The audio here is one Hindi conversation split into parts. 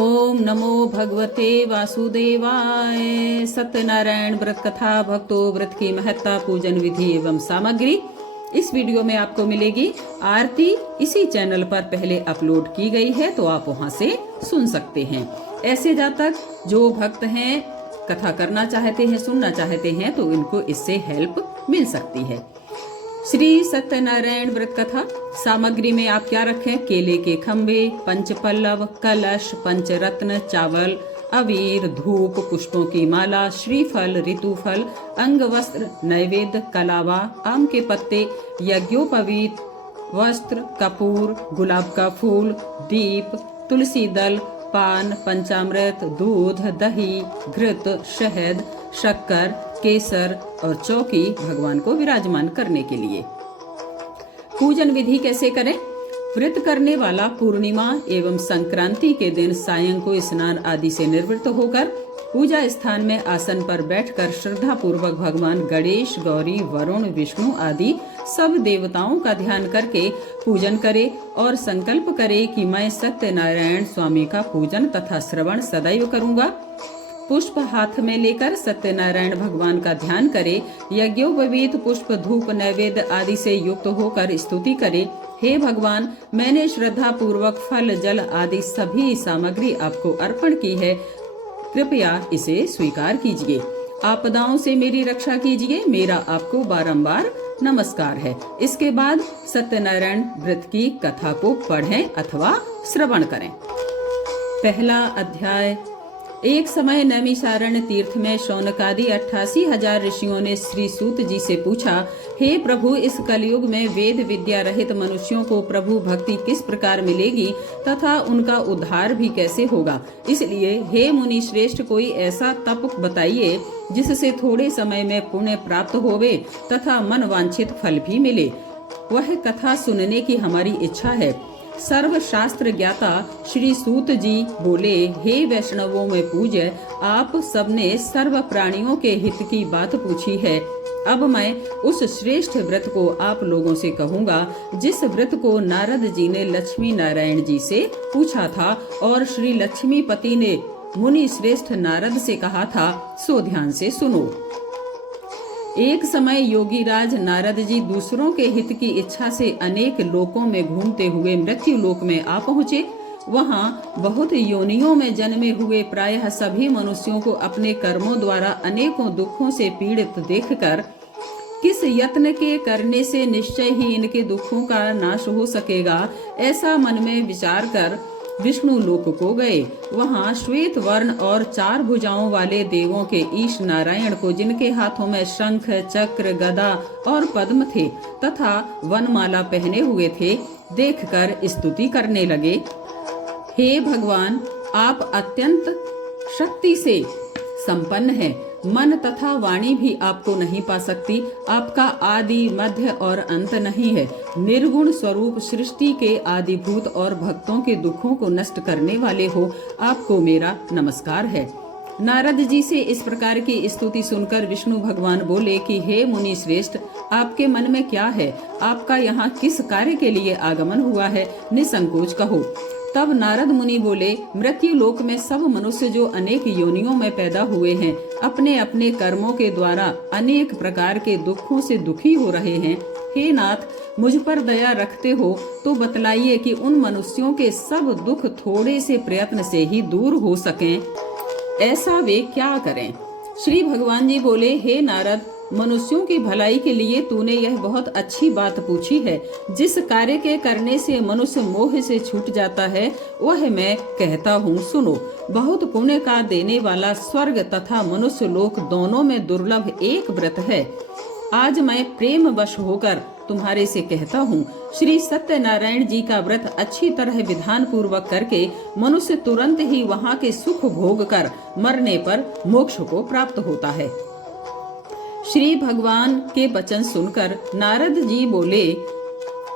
ओम नमो भगवते वासुदेवाय। सत्यनारायण व्रत कथा भक्तों व्रत की महत्ता पूजन विधि एवं सामग्री इस वीडियो में आपको मिलेगी। आरती इसी चैनल पर पहले अपलोड की गई है, तो आप वहां से सुन सकते हैं। ऐसे जातक जो भक्त हैं, कथा करना चाहते हैं, सुनना चाहते हैं, तो इनको इससे हेल्प मिल सकती है। श्री सत्यनारायण व्रत कथा सामग्री में आप क्या रखें? केले के खंभे, पंचपल्लव, कलश, पंचरत्न, चावल, अबीर, धूप, पुष्पों की माला, श्रीफल, ऋतुफल, अंग वस्त्र, नैवेद्य, कलावा, आम के पत्ते, यज्ञोपवीत वस्त्र, कपूर, गुलाब का फूल, दीप, तुलसी दल, पान, पंचामृत, दूध, दही, घृत, शहद, शक्कर, केसर और चौकी भगवान को विराजमान करने के लिए। पूजन विधि कैसे करें? व्रत करने वाला पूर्णिमा एवं संक्रांति के दिन सायं को स्नान आदि से निवृत्त होकर पूजा स्थान में आसन पर बैठकर श्रद्धा पूर्वक भगवान गणेश, गौरी, वरुण, विष्णु आदि सब देवताओं का ध्यान करके पूजन करे और संकल्प करे कि मैं सत्यनारायण स्वामी का पूजन तथा श्रवण सदैव करूंगा। पुष्प हाथ में लेकर सत्यनारायण भगवान का ध्यान करे। यज्ञोपवीत पुष्प, धूप, नैवेद्य आदि से युक्त होकर स्तुति करे। हे भगवान, मैंने श्रद्धा पूर्वक फल, जल आदि सभी सामग्री आपको अर्पण की है, कृपया इसे स्वीकार कीजिए। आपदाओं से मेरी रक्षा कीजिए, मेरा आपको बारंबार नमस्कार है। इसके बाद सत्यनारायण व्रत की कथा को पढ़ें अथवा श्रवण करें। पहला अध्याय। एक समय नैमिषारण्य तीर्थ में शौनकादि 88,000 ऋषियों ने श्री सूत जी से पूछा, हे प्रभु, इस कलयुग में वेद विद्या रहित मनुष्यों को प्रभु भक्ति किस प्रकार मिलेगी तथा उनका उद्धार भी कैसे होगा? इसलिए हे मुनि श्रेष्ठ, कोई ऐसा तप बताइए जिससे थोड़े समय में पुण्य प्राप्त होवे तथा मन वांछित फल भी मिले। वह कथा सुनने की हमारी इच्छा है। सर्व शास्त्र ज्ञाता श्री सूत जी बोले, हे वैष्णवों में पूज्य, आप सबने सर्व प्राणियों के हित की बात पूछी है। अब मैं उस श्रेष्ठ व्रत को आप लोगों से कहूँगा जिस व्रत को नारद जी ने लक्ष्मी नारायण जी से पूछा था और श्री लक्ष्मीपति ने मुनि श्रेष्ठ नारद से कहा था, सो ध्यान से सुनो। एक समय योगीराज नारद जी दूसरों के हित की इच्छा से अनेक लोकों में घूमते हुए मृत्यु लोक में आ पहुँचे। वहाँ बहुत योनियों में जन्मे हुए प्रायः सभी मनुष्यों को अपने कर्मों द्वारा अनेकों दुखों से पीड़ित देखकर किस यत्न के करने से निश्चय ही इनके दुखों का नाश हो सकेगा, ऐसा मन में विचार कर विष्णु लोक को गए। वहाँ श्वेत वर्ण और 4 भुजाओं वाले देवों के ईश नारायण को, जिनके हाथों में शंख, चक्र, गदा और पद्म थे तथा वनमाला पहने हुए थे, देखकर स्तुति करने लगे। हे भगवान, आप अत्यंत शक्ति से संपन्न हैं। मन तथा वाणी भी आपको नहीं पा सकती। आपका आदि, मध्य और अंत नहीं है। निर्गुण स्वरूप सृष्टि के आदिभूत और भक्तों के दुखों को नष्ट करने वाले हो, आपको मेरा नमस्कार है। नारद जी से इस प्रकार की स्तुति सुनकर विष्णु भगवान बोले कि हे मुनि श्रेष्ठ, आपके मन में क्या है? आपका यहाँ किस कार्य के लिए आगमन हुआ है? निसंकोच कहो। तब नारद मुनि बोले, मृत्यु लोक में सब मनुष्य जो अनेक योनियों में पैदा हुए हैं, अपने अपने कर्मों के द्वारा अनेक प्रकार के दुखों से दुखी हो रहे हैं। हे नाथ, मुझ पर दया रखते हो तो बतलाइए कि उन मनुष्यों के सब दुख थोड़े से प्रयत्न से ही दूर हो सकें, ऐसा वे क्या करें? श्री भगवान जी बोले, हे नारद, मनुष्यों की भलाई के लिए तूने यह बहुत अच्छी बात पूछी है। जिस कार्य के करने से मनुष्य मोह से छूट जाता है, वह मैं कहता हूँ, सुनो। बहुत पुण्य का देने वाला स्वर्ग तथा मनुष्य लोक दोनों में दुर्लभ एक व्रत है। आज मैं प्रेम वश होकर तुम्हारे से कहता हूँ, श्री सत्यनारायण जी का व्रत अच्छी तरह विधान पूर्वक करके मनुष्य तुरंत ही वहाँ के सुख भोग कर मरने पर मोक्ष को प्राप्त होता है। श्री भगवान के वचन सुनकर नारद जी बोले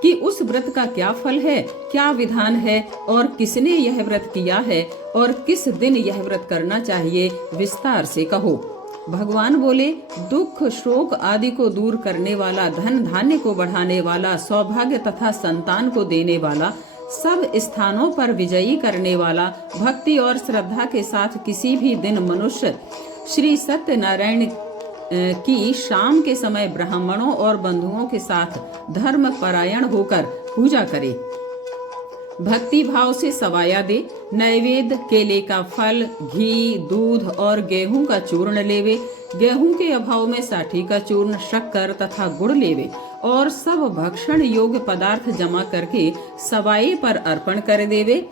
कि उस व्रत का क्या फल है, क्या विधान है और किसने यह व्रत किया है और किस दिन यह व्रत करना चाहिए, विस्तार से कहो। भगवान बोले, दुख, शोक आदि को दूर करने वाला, धन धान्य को बढ़ाने वाला, सौभाग्य तथा संतान को देने वाला, सब स्थानों पर विजयी करने वाला, भक्ति और श्रद्धा के साथ किसी भी दिन मनुष्य श्री सत्यनारायण की शाम के समय ब्राह्मणों और बंधुओं के साथ धर्म परायण होकर पूजा करे, भक्ति भाव से सवाया दे, नैवेद्य केले का फल, घी, दूध और गेहूं का चूर्ण लेवे, गेहूं के अभाव में साठी का चूर्ण, शक्कर तथा गुड़ लेवे और सब भक्षण योग्य पदार्थ जमा करके सवाए पर अर्पण कर देवे।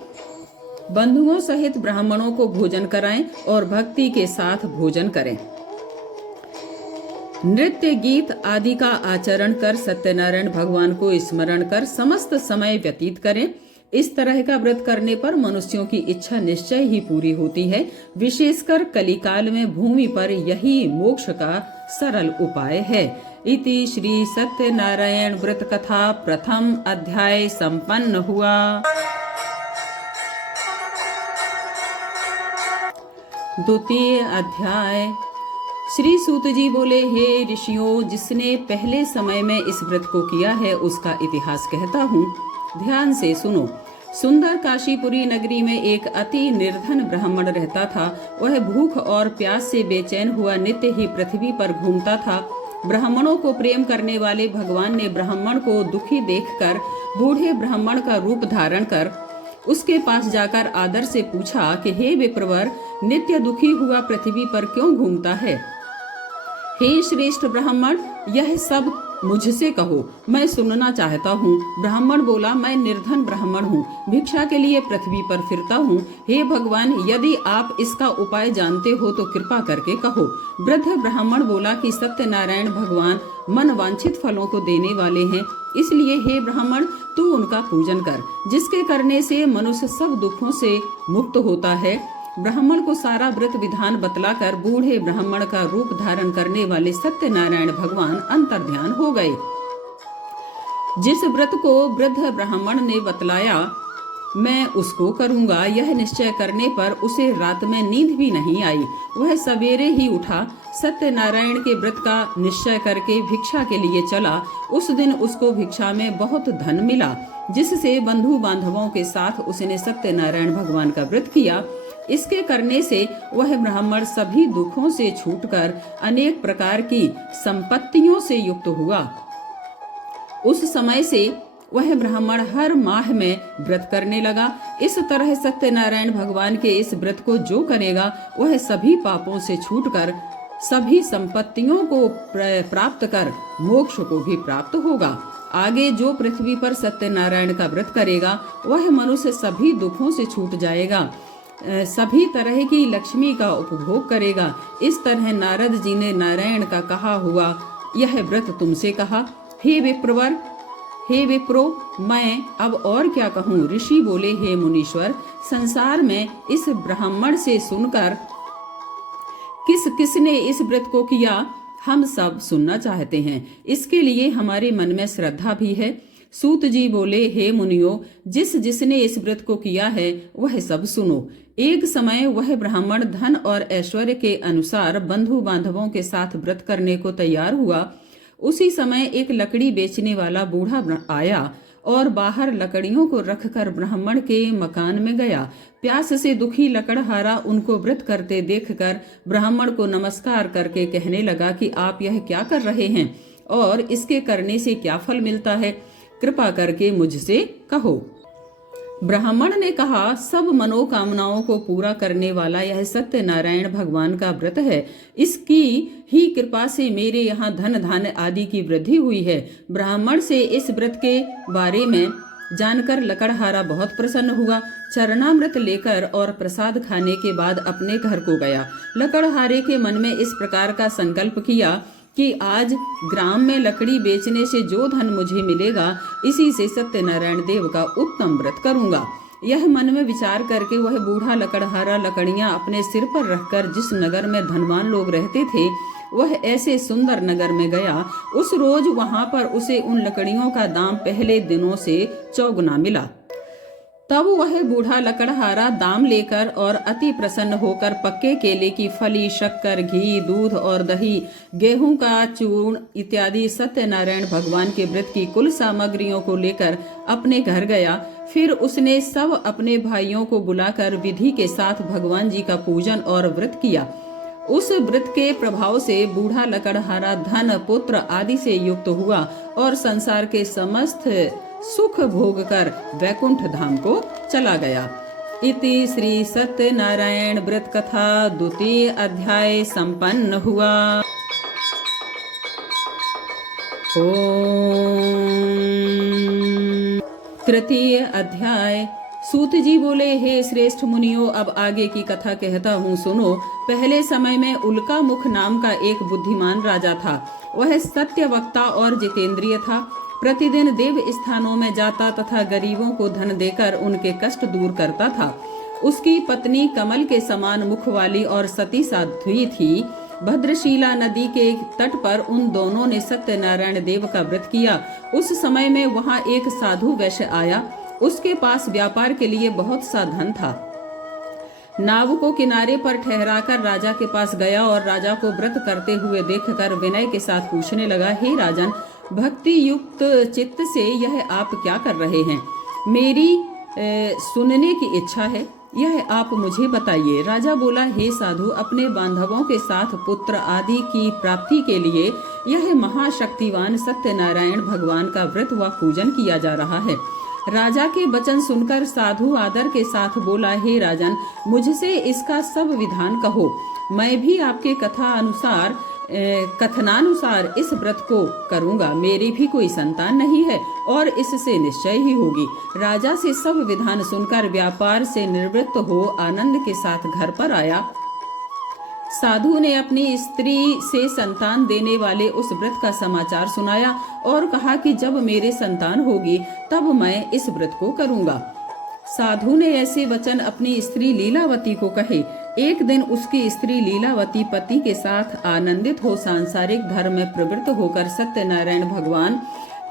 बंधुओं सहित ब्राह्मणों को भोजन कराएं और भक्ति के साथ भोजन करें। नृत्य गीत आदि का आचरण कर सत्यनारायण भगवान को स्मरण कर समस्त समय व्यतीत करें। इस तरह का व्रत करने पर मनुष्यों की इच्छा निश्चय ही पूरी होती है। विशेषकर कलिकाल में भूमि पर यही मोक्ष का सरल उपाय है। इति श्री सत्यनारायण व्रत कथा प्रथम अध्याय संपन्न हुआ। द्वितीय अध्याय। श्री सूत जी बोले, हे ऋषियों, जिसने पहले समय में इस व्रत को किया है उसका इतिहास कहता हूँ, ध्यान से सुनो। सुंदर काशीपुरी नगरी में एक अति निर्धन ब्राह्मण रहता था। वह भूख और प्यास से बेचैन हुआ नित्य ही पृथ्वी पर घूमता था। ब्राह्मणों को प्रेम करने वाले भगवान ने ब्राह्मण को दुखी देखकर बूढ़े ब्राह्मण का रूप धारण कर उसके पास जाकर आदर से पूछा कि हे विप्रवर, नित्य दुखी हुआ पृथ्वी पर क्यों घूमता है? हे श्रेष्ठ ब्राह्मण, यह सब मुझसे कहो, मैं सुनना चाहता हूँ। ब्राह्मण बोला, मैं निर्धन ब्राह्मण हूँ, भिक्षा के लिए पृथ्वी पर फिरता हूँ। हे भगवान, यदि आप इसका उपाय जानते हो तो कृपा करके कहो। वृद्ध ब्राह्मण बोला कि सत्यनारायण भगवान मन वांछित फलों को देने वाले हैं, इसलिए हे ब्राह्मण, तू उनका पूजन कर, जिसके करने से मनुष्य सब दुखों से मुक्त होता है। ब्राह्मण को सारा व्रत विधान बतलाकर बूढ़े ब्राह्मण का रूप धारण करने वाले सत्यनारायण भगवान अंतर्ध्यान हो गए। जिस व्रत को वृद्ध ब्राह्मण ने बतलाया मैं उसको करूंगा, यह निश्चय करने पर उसे रात में नींद भी नहीं आई। वह सवेरे ही उठा, सत्यनारायण के व्रत का निश्चय करके भिक्षा के लिए चला। उस दिन उसको भिक्षा में बहुत धन मिला, जिससे बंधु बांधवों के साथ उसने सत्यनारायण भगवान का व्रत किया। इसके करने से वह ब्राह्मण सभी दुखों से छूटकर अनेक प्रकार की संपत्तियों से युक्त हुआ। उस समय से वह ब्राह्मण हर माह में व्रत करने लगा। इस तरह सत्यनारायण भगवान के इस व्रत को जो करेगा वह सभी पापों से छूटकर सभी संपत्तियों को प्राप्त कर मोक्ष को भी प्राप्त होगा। आगे जो पृथ्वी पर सत्यनारायण का व्रत करेगा वह मनुष्य सभी दुखों से छूट जाएगा, सभी तरह की लक्ष्मी का उपभोग करेगा। इस तरह नारद जी ने नारायण का कहा हुआ यह व्रत तुमसे कहा। हे विप्रवर, हे विप्रो, मैं अब और क्या कहूँ? ऋषि बोले, हे मुनीश्वर, संसार में इस ब्राह्मण से सुनकर किसने इस व्रत को किया हम सब सुनना चाहते हैं। इसके लिए हमारे मन में श्रद्धा भी है। सूत जी बोले, हे मुनियों, जिसने इस व्रत को किया है वह सब सुनो। एक समय वह ब्राह्मण धन और ऐश्वर्य के अनुसार बंधु बांधवों के साथ व्रत करने को तैयार हुआ। उसी समय एक लकड़ी बेचने वाला बूढ़ा आया और बाहर लकड़ियों को रखकर ब्राह्मण के मकान में गया। प्यास से दुखी लकड़हारा उनको व्रत करते देखकर ब्राह्मण को नमस्कार करके कहने लगा कि आप यह क्या कर रहे हैं और इसके करने से क्या फल मिलता है? कृपा करके मुझसे कहो। ब्राह्मण ने कहा, सब मनोकामनाओं को पूरा करने वाला यह सत्यनारायण भगवान का व्रत है। इसकी ही कृपा से मेरे यहाँ धन धान्य आदि की वृद्धि हुई है। ब्राह्मण से इस व्रत के बारे में जानकर लकड़हारा बहुत प्रसन्न हुआ। चरणामृत लेकर और प्रसाद खाने के बाद अपने घर को गया। लकड़हारे के मन में इस प्रकार का संकल्प किया कि आज ग्राम में लकड़ी बेचने से जो धन मुझे मिलेगा इसी से सत्यनारायण देव का उत्तम व्रत करूंगा। यह मन में विचार करके वह बूढ़ा लकड़हारा लकड़ियां अपने सिर पर रखकर जिस नगर में धनवान लोग रहते थे वह ऐसे सुंदर नगर में गया। उस रोज वहां पर उसे उन लकड़ियों का दाम पहले दिनों से चौगुना मिला। तब वह बूढ़ा लकड़हारा दाम लेकर और अति प्रसन्न होकर पक्के केले की फली, शक्कर, घी, दूध और दही, गेहूं का चूर्ण इत्यादि सत्यनारायण भगवान के व्रत की कुल सामग्रियों को लेकर अपने घर गया। फिर उसने सब अपने भाइयों को बुलाकर विधि के साथ भगवान जी का पूजन और व्रत किया। उस व्रत के प्रभाव से बूढ़ा लकड़हारा धन, पुत्र आदि से युक्त हुआ और संसार के समस्त सुख भोग कर वैकुंठ धाम को चला गया। इति श्री सत्यनारायण व्रत कथा द्वितीय अध्याय संपन्न हुआ। ओम। तृतीय अध्याय। सूत जी बोले, हे श्रेष्ठ मुनियों, अब आगे की कथा कहता हूँ, सुनो। पहले समय में उल्का मुख नाम का एक बुद्धिमान राजा था। वह सत्य वक्ता और जितेंद्रिय था। प्रतिदिन देव स्थानों में जाता तथा गरीबों को धन देकर उनके कष्ट दूर करता था। उसकी पत्नी कमल के समान मुख वाली और सती साध्वी थी। भद्रशीला नदी के तट पर उन दोनों ने सत्यनारायण देव का व्रत किया। उस समय में वहाँ एक साधु वैश्य आया। उसके पास व्यापार के लिए बहुत सा धन था। नाव को किनारे पर ठहराकर राजा के पास गया और राजा को व्रत करते हुए देखकर विनय के साथ पूछने लगा, हे राजन, भक्ति युक्त चित्त से यह आप क्या कर रहे हैं? मेरी सुनने की इच्छा है, यह आप मुझे बताइए। राजा बोला, हे साधु, अपने बांधवों के साथ पुत्र आदि की प्राप्ति के लिए यह महाशक्तिवान सत्यनारायण भगवान का व्रत व पूजन किया जा रहा है। राजा के वचन सुनकर साधु आदर के साथ बोला, हे राजन, मुझसे इसका सब विधान कहो। मैं भी आपके कथनानुसार इस व्रत को करूंगा। मेरी भी कोई संतान नहीं है और इससे निश्चय ही होगी। राजा से सब विधान सुनकर व्यापार से निवृत्त हो आनंद के साथ घर पर आया। साधु ने अपनी स्त्री से संतान देने वाले उस व्रत का समाचार सुनाया और कहा कि जब मेरे संतान होगी तब मैं इस व्रत को करूंगा। साधु ने ऐसे वचन अपनी स्त्री लीलावती को कहे। एक दिन उसकी स्त्री लीलावती पति के साथ आनंदित हो सांसारिक धर्म में प्रवृत्त होकर सत्यनारायण भगवान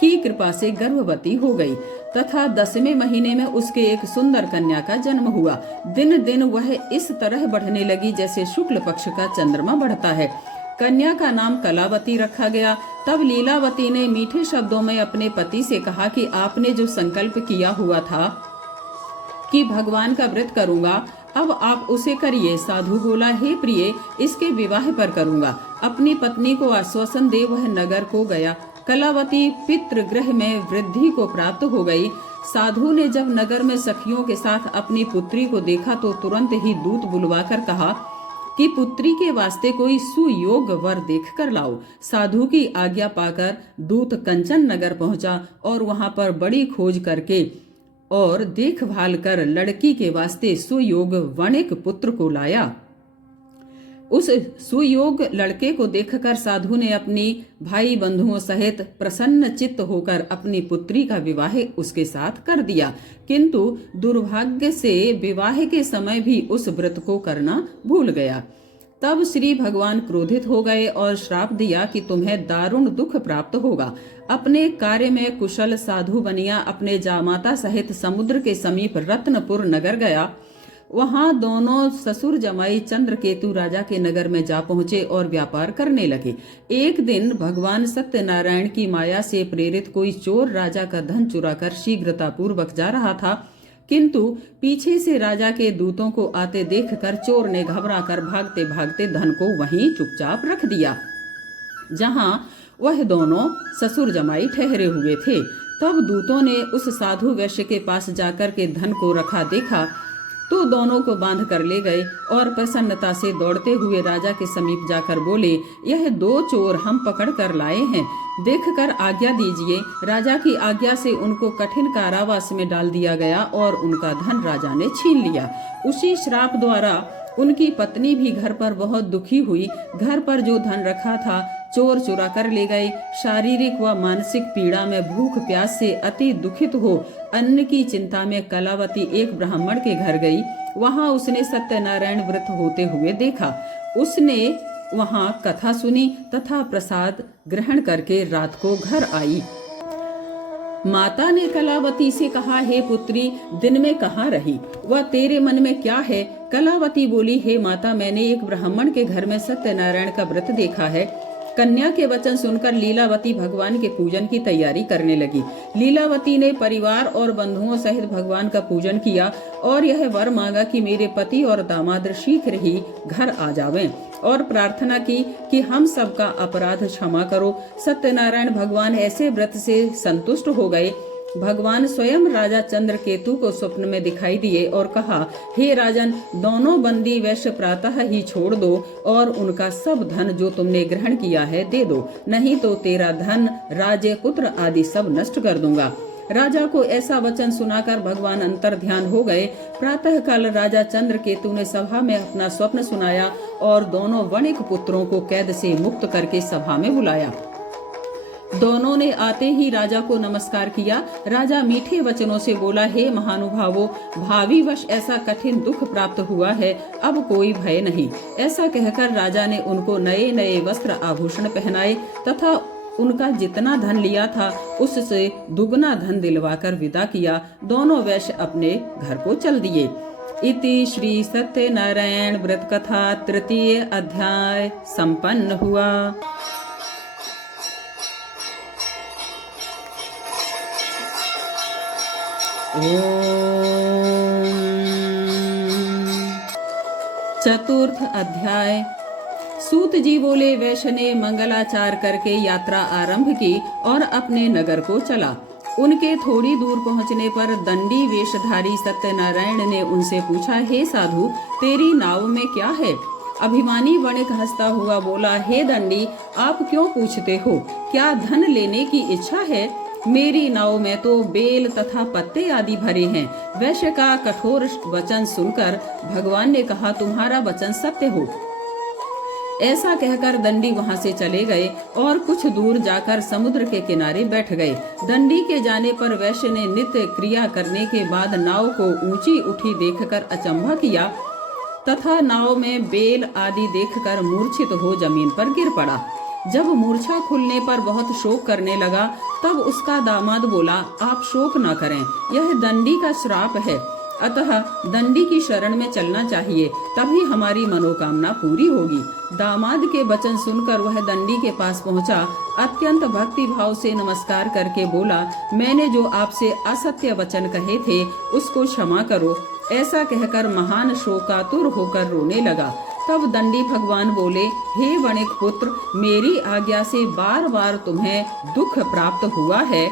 की कृपा से गर्भवती हो गई तथा 10वें महीने में उसके एक सुंदर कन्या का जन्म हुआ। दिन दिन वह इस तरह बढ़ने लगी जैसे शुक्ल पक्ष का चंद्रमा बढ़ता है। कन्या का नाम कलावती रखा गया। तब लीलावती ने मीठे शब्दों में अपने पति से कहा कि आपने जो संकल्प किया हुआ था कि भगवान का व्रत करूंगा, अब आप उसे करिए। साधु बोला, हे प्रिय, इसके विवाह पर करूंगा। अपनी पत्नी को आश्वासन दे वह नगर को गया। कलावती पितृगृह में वृद्धि को प्राप्त हो गई। साधु ने जब नगर में सखियों के साथ अपनी पुत्री को देखा तो तुरंत ही दूत बुलवाकर कहा कि पुत्री के वास्ते कोई सुयोग वर देख कर लाओ। साधु की आज्ञा पाकर दूत कंचन नगर पहुंचा और वहां पर बड़ी खोज करके और देखभाल कर लड़की के वास्ते सुयोग वणिक पुत्र को लाया। उस सुयोग लड़के को देखकर साधु ने अपनी भाई बंधुओं सहित प्रसन्न चित्त होकर अपनी पुत्री का विवाह उसके साथ कर दिया। किंतु दुर्भाग्य से विवाह के समय भी उस व्रत को करना भूल गया। तब श्री भगवान क्रोधित हो गए और श्राप दिया कि तुम्हें दारुण दुख प्राप्त होगा। अपने कार्य में कुशल साधु बनिया अपने जामाता सहित समुद्र के समीप रत्नपुर नगर गया। वहां दोनों ससुर जमाई चंद्रकेतु राजा के नगर में जा पहुंचे और व्यापार करने लगे। एक दिन भगवान सत्यनारायण की माया से प्रेरित कोई चोर राजा का धन चुराकर शीघ्रता पूर्वक जा रहा था, किंतु पीछे से राजा के दूतों को आते देखकर चोर ने घबराकर भागते भागते धन को वहीं चुपचाप रख दिया जहां वह दोनों ससुर जमाई ठहरे हुए थे। तब दूतों ने उस साधु वैश्य के पास जाकर के धन को रखा देखा तो दोनों को बांध कर ले गए और प्रसन्नता से दौड़ते हुए राजा के समीप जाकर बोले, यह 2 चोर हम पकड़ कर लाए हैं, देखकर आज्ञा दीजिए। राजा की आज्ञा से उनको कठिन कारावास में डाल दिया गया और उनका धन राजा ने छीन लिया। उसी श्राप द्वारा उनकी पत्नी भी घर पर बहुत दुखी हुई। घर पर जो धन रखा था चोर चुरा कर ले गए। शारीरिक व मानसिक पीड़ा में भूख प्यास से अति दुखित हो अन्न की चिंता में कलावती एक ब्राह्मण के घर गई। वहां उसने सत्यनारायण व्रत होते हुए देखा। उसने वहां कथा सुनी तथा प्रसाद ग्रहण करके रात को घर आई। माता ने कलावती से कहा, हे पुत्री, दिन में कहाँ रही? वह तेरे मन में क्या है? कलावती बोली, हे माता, मैंने एक ब्राह्मण के घर में सत्यनारायण का व्रत देखा है। कन्या के वचन सुनकर लीलावती भगवान के पूजन की तैयारी करने लगी। लीलावती ने परिवार और बंधुओं सहित भगवान का पूजन किया और यह वर मांगा कि मेरे पति और दामाद शीघ्र ही घर आ जावें, और प्रार्थना की कि हम सबका अपराध क्षमा करो। सत्यनारायण भगवान ऐसे व्रत से संतुष्ट हो गए। भगवान स्वयं राजा चंद्रकेतु को स्वप्न में दिखाई दिए और कहा, हे राजन, दोनों बंदी वैश्य प्रातः ही छोड़ दो और उनका सब धन जो तुमने ग्रहण किया है दे दो, नहीं तो तेरा धन, राज्य, पुत्र आदि सब नष्ट कर दूंगा। राजा को ऐसा वचन सुनाकर भगवान अंतर ध्यान हो गए। प्रातः काल राजा चंद्रकेतु ने सभा में अपना स्वप्न सुनाया और दोनों वणिक पुत्रों को कैद से मुक्त करके सभा में बुलाया। दोनों ने आते ही राजा को नमस्कार किया। राजा मीठे वचनों से बोला, हे महानुभावों, भावी वश ऐसा कठिन दुख प्राप्त हुआ है, अब कोई भय नहीं। ऐसा कहकर राजा ने उनको नए नए वस्त्र आभूषण पहनाए तथा उनका जितना धन लिया था उससे दुगना धन दिलवाकर विदा किया। दोनों वैश्य अपने घर को चल दिए। इति श्री सत्यनारायण व्रत कथा तृतीय अध्याय संपन्न हुआ। चतुर्थ अध्याय। सूत जी बोले, वैश्य ने मंगलाचार करके यात्रा आरंभ की और अपने नगर को चला। उनके थोड़ी दूर पहुंचने पर दंडी वेशधारी सत्यनारायण ने उनसे पूछा, हे साधु, तेरी नाव में क्या है? अभिमानी वणिक हंसता हुआ बोला, हे दंडी, आप क्यों पूछते हो? क्या धन लेने की इच्छा है? मेरी नाव में तो बेल तथा पत्ते आदि भरे हैं। वैश्य का कठोर वचन सुनकर भगवान ने कहा, तुम्हारा वचन सत्य हो। ऐसा कहकर दंडी वहां से चले गए और कुछ दूर जाकर समुद्र के किनारे बैठ गए। दंडी के जाने पर वैश्य ने नित्य क्रिया करने के बाद नाव को ऊंची उठी देखकर अचंभा किया तथा नाव में बेल आदि देखकर मूर्छित हो जमीन पर गिर पड़ा। जब मूर्छा खुलने पर बहुत शोक करने लगा, तब उसका दामाद बोला, आप शोक न करें, यह दंडी का श्राप है, अतः दंडी की शरण में चलना चाहिए, तभी हमारी मनोकामना पूरी होगी। दामाद के वचन सुनकर वह दंडी के पास पहुंचा। अत्यंत भक्ति भाव से नमस्कार करके बोला, मैंने जो आपसे असत्य वचन कहे थे उसको क्षमा करो। ऐसा कहकर महान शोकातुर होकर रोने लगा। तब दंडी भगवान बोले, हे वणिक पुत्र, मेरी आज्ञा से बार बार तुम्हें दुख प्राप्त हुआ है,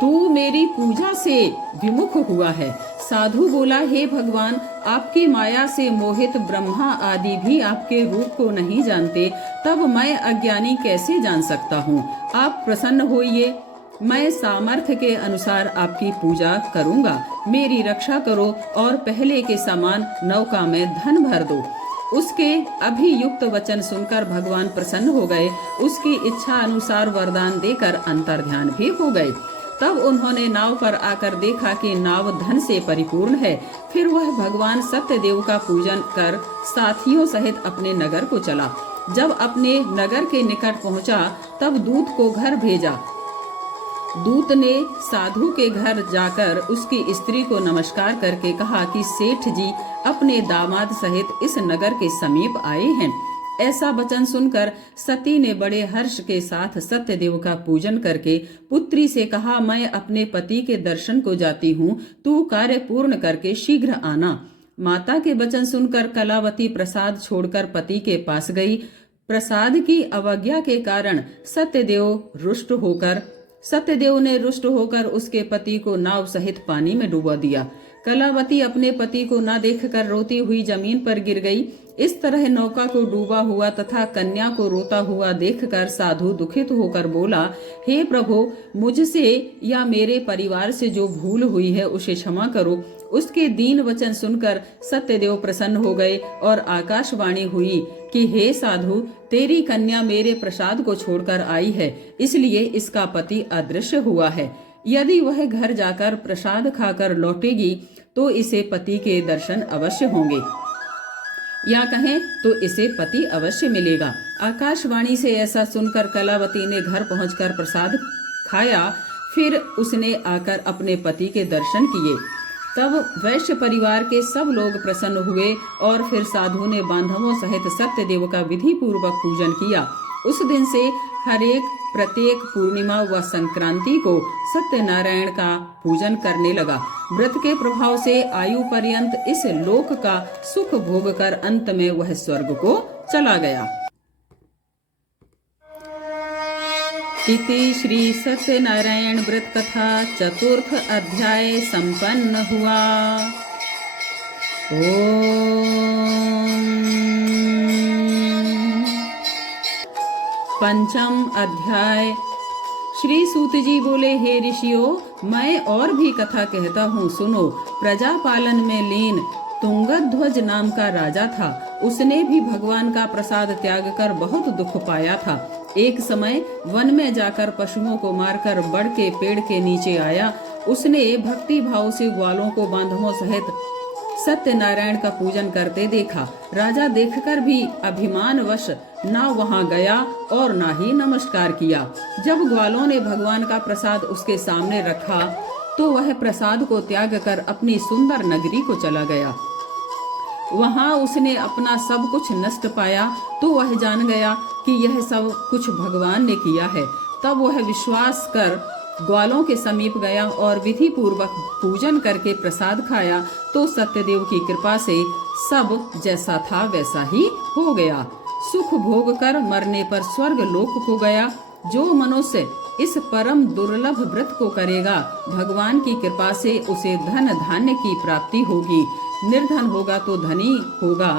तू मेरी पूजा से विमुख हुआ है। साधु बोला, हे भगवान, आपकी माया से मोहित ब्रह्मा आदि भी आपके रूप को नहीं जानते, तब मैं अज्ञानी कैसे जान सकता हूँ? आप प्रसन्न होइए, मैं सामर्थ्य के अनुसार आपकी पूजा करूँगा। मेरी रक्षा करो और पहले के समान नौका में धन भर दो। उसके अभियुक्त वचन सुनकर भगवान प्रसन्न हो गए। उसकी इच्छा अनुसार वरदान देकर अंतर्ध्यान भी हो गए। तब उन्होंने नाव पर आकर देखा कि नाव धन से परिपूर्ण है। फिर वह भगवान सत्यदेव का पूजन कर साथियों सहित अपने नगर को चला। जब अपने नगर के निकट पहुंचा, तब दूत को घर भेजा। दूत ने साधु के घर जाकर उसकी स्त्री को नमस्कार करके कहा कि सेठ जी अपने दामाद सहित इस नगर के समीप आए हैं। ऐसा वचन सुनकर सती ने बड़े हर्ष के साथ सत्यदेव का पूजन करके पुत्री से कहा, मैं अपने पति के दर्शन को जाती हूँ, तू कार्य पूर्ण करके शीघ्र आना। माता के वचन सुनकर कलावती प्रसाद छोड़कर पति के पास गई। प्रसाद की अवज्ञा के कारण सत्यदेव ने रुष्ट होकर उसके पति को नाव सहित पानी में डुबा दिया। कलावती अपने पति को न देखकर रोती हुई जमीन पर गिर गई। इस तरह नौका को डूबा हुआ तथा कन्या को रोता हुआ देखकर साधु दुखित होकर बोला, हे प्रभु, मुझसे या मेरे परिवार से जो भूल हुई है उसे क्षमा करो। उसके दीन वचन सुनकर सत्यदेव प्रसन्न हो गए और आकाशवाणी हुई कि हे साधु, तेरी कन्या मेरे प्रसाद को छोड़कर आई है, इसलिए इसका पति अदृश्य हुआ है। यदि वह घर जाकर प्रसाद खाकर लौटेगी तो इसे पति के दर्शन अवश्य होंगे, या कहें तो इसे पति अवश्य मिलेगा। आकाशवाणी से ऐसा सुनकर कलावती ने घर पहुंचकर प्रसाद खाया। फिर उसने आकर अपने पति के दर्शन किए। तब वैश्य परिवार के सब लोग प्रसन्न हुए और फिर साधु ने बांधवों सहित सत्यदेव का विधि पूर्वक पूजन किया। उस दिन से प्रत्येक पूर्णिमा व संक्रांति को सत्यनारायण का पूजन करने लगा। व्रत के प्रभाव से आयु पर्यंत इस लोक का सुख भोग कर अंत में वह स्वर्ग को चला गया। इति श्री सत्यनारायण व्रत कथा चतुर्थ अध्याय संपन्न हुआ। पंचम अध्याय। श्री सूत जी बोले, हे ऋषियों, मैं और भी कथा कहता हूँ, सुनो। प्रजा पालन में लीन तुंगध्वज नाम का राजा था। उसने भी भगवान का प्रसाद त्याग कर बहुत दुख पाया था। एक समय वन में जाकर पशुओं को मारकर बड़ के पेड़ के नीचे आया। उसने भक्ति भाव से ग्वालों को बांधवों सहित सत्यनारायण का पूजन करते देखा। राजा देखकर भी अभिमानवश ना वहां गया और ना ही नमस्कार किया। जब ग्वालों ने भगवान का प्रसाद उसके सामने रखा तो वह प्रसाद को त्याग कर अपनी सुंदर नगरी को चला गया। वहां उसने अपना सब कुछ नष्ट पाया तो वह जान गया कि यह सब कुछ भगवान ने किया है। तब वह विश्वास कर ग्वालों के समीप गया और विधि पूर्वक पूजन करके प्रसाद खाया तो सत्यदेव की कृपा से सब जैसा था वैसा ही हो गया। सुख भोग कर मरने पर स्वर्ग लोक को गया। जो मनुष्य इस परम दुर्लभ व्रत को करेगा, भगवान की कृपा से उसे धन धान्य की प्राप्ति होगी। निर्धन होगा तो धनी होगा।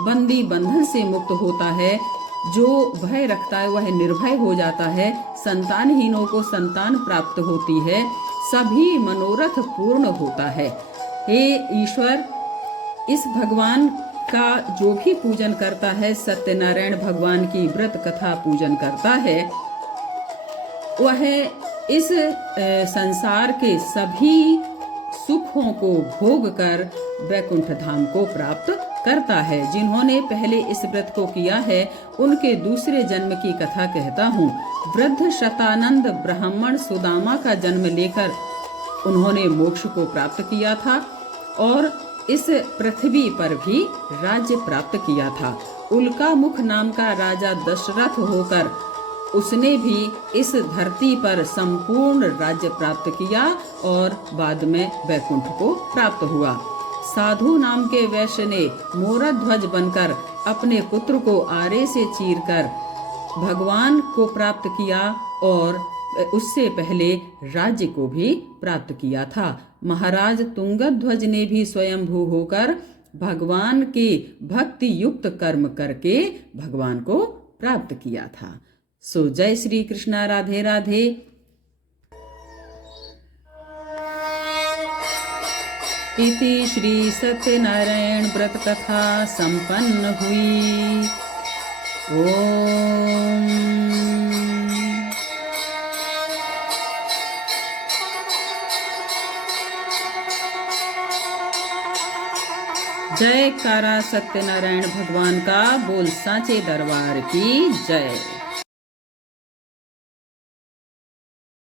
बंदी बंधन से मुक्त होता है। जो भय रखता है वह निर्भय हो जाता है। संतानहीनों को संतान प्राप्त होती है। सभी मनोरथ पूर्ण होता है। हे ईश्वर, इस भगवान का जो भी पूजन करता है, सत्यनारायण भगवान की व्रत कथा पूजन करता है, वह इस संसार के सभी सुखों को भोग कर वैकुंठ धाम को प्राप्त करता है। जिन्होंने पहले इस व्रत को किया है उनके दूसरे जन्म की कथा कहता हूँ। वृद्ध शतानंद ब्राह्मण सुदामा का जन्म लेकर उन्होंने मोक्ष को प्राप्त किया था और इस पृथ्वी पर भी राज्य प्राप्त किया था। उल्का मुख नाम का राजा दशरथ होकर उसने भी इस धरती पर संपूर्ण राज्य प्राप्त किया और बाद में वैकुंठ को प्राप्त हुआ। साधु नाम के वैश्य ने मोरध्वज बनकर अपने पुत्र को आरे से चीरकर भगवान को प्राप्त किया और उससे पहले राज्य को भी प्राप्त किया था। महाराज तुंगध्वज ने भी स्वयंभू होकर भगवान के भक्ति युक्त कर्म करके भगवान को प्राप्त किया था। सो जय श्री कृष्णा, राधे राधे। इति श्री सत्यनारायण व्रत कथा संपन्न हुई। ओम जय कारा सत्यनारायण भगवान का, बोल साचे दरबार की जय।